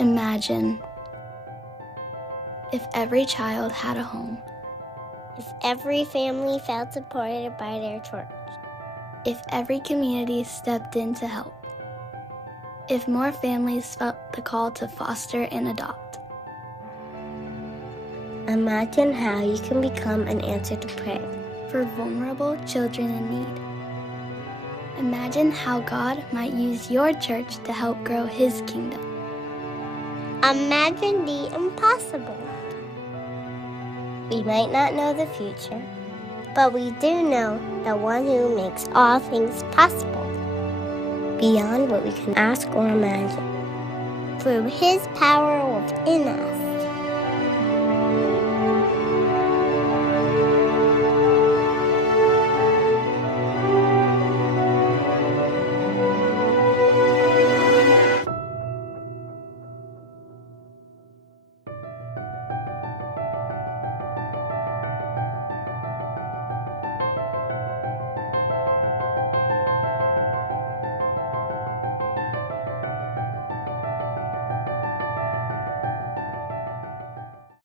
Imagine if every child had a home. If every family felt supported by their church. If every community stepped in to help. If more families felt the call to foster and adopt. Imagine how you can become an answer to prayer for vulnerable children in need. Imagine how God might use your church to help grow His kingdom. Imagine the impossible. We might not know the future, but we do know the one who makes all things possible, beyond what we can ask or imagine, through His power within us.